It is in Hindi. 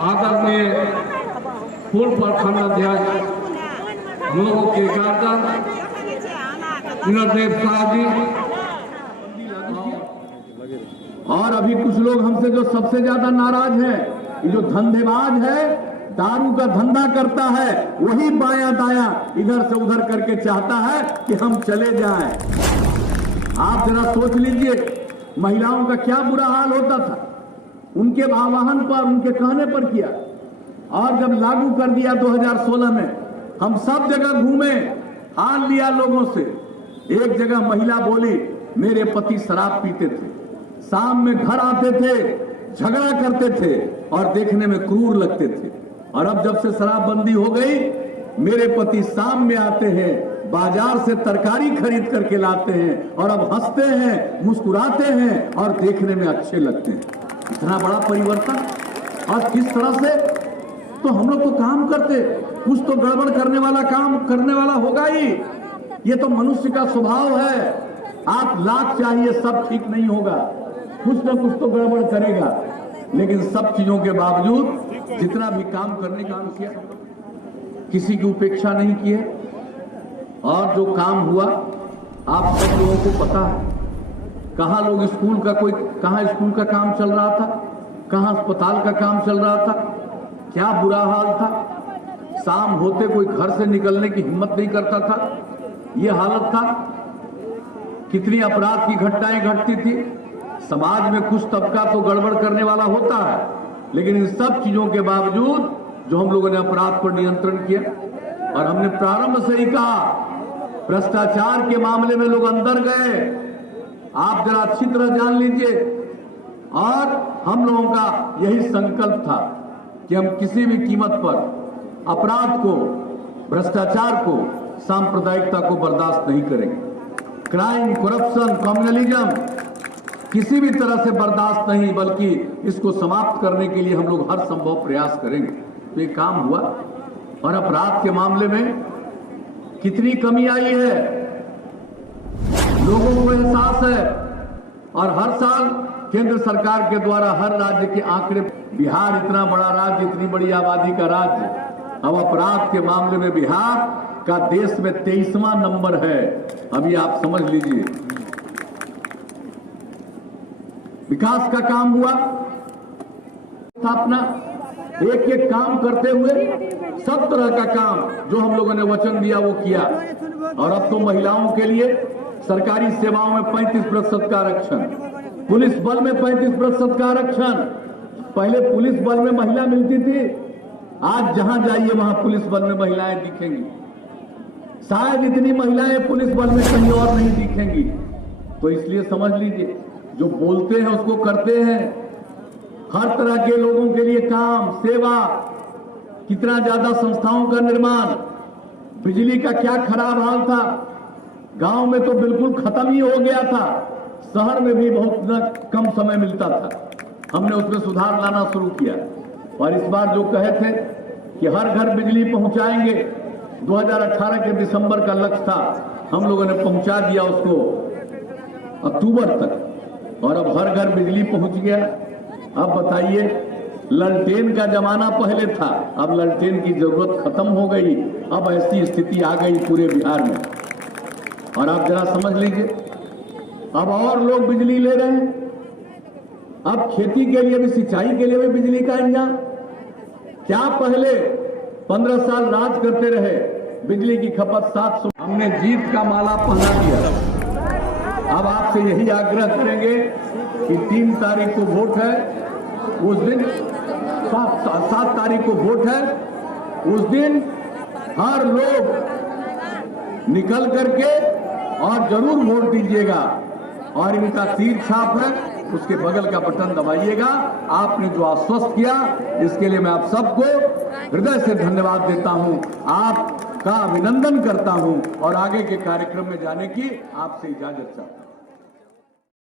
आदरणीय पूर्व प्रखंडाध्यक्ष लोगों के गार्जियन विनोदेव साहब जी, और अभी कुछ लोग हमसे जो सबसे ज्यादा नाराज है, ये जो धंधेबाज है, दारू का धंधा करता है, वही बाया दाया इधर से उधर करके चाहता है कि हम चले जाएं। आप जरा सोच लीजिए, महिलाओं का क्या बुरा हाल होता था, उनके आह्वान पर, उनके कहने पर किया, और जब लागू कर दिया 2016 में, हम सब जगह घूमे, हाल लिया लोगों से। एक जगह महिला बोली, मेरे पति शराब पीते थे, शाम में घर आते थे, झगड़ा करते थे और देखने में क्रूर लगते थे, और अब जब से शराबबंदी हो गई, मेरे पति शाम में आते हैं, बाजार से तरकारी खरीद करके लाते हैं और अब हंसते हैं, मुस्कुराते हैं और देखने में अच्छे लगते हैं। इतना बड़ा परिवर्तन। और किस तरह से, तो हम लोग तो काम करते, कुछ तो गड़बड़ करने वाला काम करने वाला होगा ही। ये तो मनुष्य का स्वभाव है, आप लाख चाहिए सब ठीक नहीं होगा, कुछ ना कुछ तो गड़बड़ करेगा। लेकिन सब चीजों के बावजूद जितना भी काम करने का काम किया, किसी की उपेक्षा नहीं की है, और जो काम हुआ आप सब लोगों को पता है। कहाँ लोग स्कूल का, कोई कहाँ स्कूल का काम चल रहा था, कहाँ अस्पताल का काम चल रहा था, क्या बुरा हाल था। शाम होते कोई घर से निकलने की हिम्मत नहीं करता था, ये हालत था। कितनी अपराध की घटनाएं घटती थी। समाज में कुछ तबका तो गड़बड़ करने वाला होता है, लेकिन इन सब चीजों के बावजूद जो हम लोगों ने अपराध पर नियंत्रण किया, और हमने प्रारंभ से ही कहा, भ्रष्टाचार के मामले में लोग अंदर गए, आप जरा अच्छी तरह जान लीजिए। और हम लोगों का यही संकल्प था कि हम किसी भी कीमत पर अपराध को, भ्रष्टाचार को, सांप्रदायिकता को बर्दाश्त नहीं करेंगे। क्राइम, करप्शन, कम्युनलिज्म किसी भी तरह से बर्दाश्त नहीं, बल्कि इसको समाप्त करने के लिए हम लोग हर संभव प्रयास करेंगे। तो ये काम हुआ, और अपराध के मामले में कितनी कमी आई है, लोगों को एहसास है। और हर साल केंद्र सरकार के द्वारा हर राज्य के आंकड़े, बिहार इतना बड़ा राज्य, इतनी बड़ी आबादी का राज्य, अब अपराध के मामले में बिहार का देश में 23वां नंबर है। अभी आप समझ लीजिए, विकास का काम हुआ, स्थापना, एक एक काम करते हुए सब तरह का काम जो हम लोगों ने वचन दिया वो किया। और अब तो महिलाओं के लिए सरकारी सेवाओं में 35% का आरक्षण, पुलिस बल में 35% का आरक्षण। पहले पुलिस बल में महिला मिलती थी, आज जहां जाइए वहां पुलिस बल में महिलाएं दिखेंगी। शायद इतनी महिलाएं पुलिस बल में कहीं और नहीं दिखेंगी। तो इसलिए समझ लीजिए, जो बोलते हैं उसको करते हैं। हर तरह के लोगों के लिए काम, सेवा, कितना ज्यादा संस्थाओं का निर्माण। बिजली का क्या खराब हाल था, गांव में तो बिल्कुल खत्म ही हो गया था, शहर में भी बहुत कम समय मिलता था। हमने उसमें सुधार लाना शुरू किया, और इस बार जो कहे थे कि हर घर बिजली पहुंचाएंगे, 2018 के दिसंबर का लक्ष्य था, हम लोगों ने पहुंचा दिया उसको अक्टूबर तक, और अब हर घर बिजली पहुंच गया। अब बताइए, ललटेन का जमाना पहले था, अब ललटेन की जरूरत खत्म हो गई। अब ऐसी स्थिति आ गई पूरे बिहार में। और आप जरा समझ लीजिए, अब और लोग बिजली ले रहे हैं। अब खेती के लिए भी, सिंचाई के लिए भी बिजली का इंतजाम। क्या पहले 15 साल राज करते रहे, बिजली की खपत 700, हमने जीत का माला पहना दिया। अब आपसे यही आग्रह करेंगे कि 3 तारीख को वोट है, उस दिन 7 तारीख को वोट है, उस दिन हर लोग निकल करके और जरूर वोट दीजिएगा। और इनका तीर छाप है, उसके बगल का बटन दबाइएगा। आपने जो आश्वस्त किया, इसके लिए मैं आप सबको हृदय से धन्यवाद देता हूं, आपका अभिनंदन करता हूं, और आगे के कार्यक्रम में जाने की आपसे इजाजत चाहता हूं।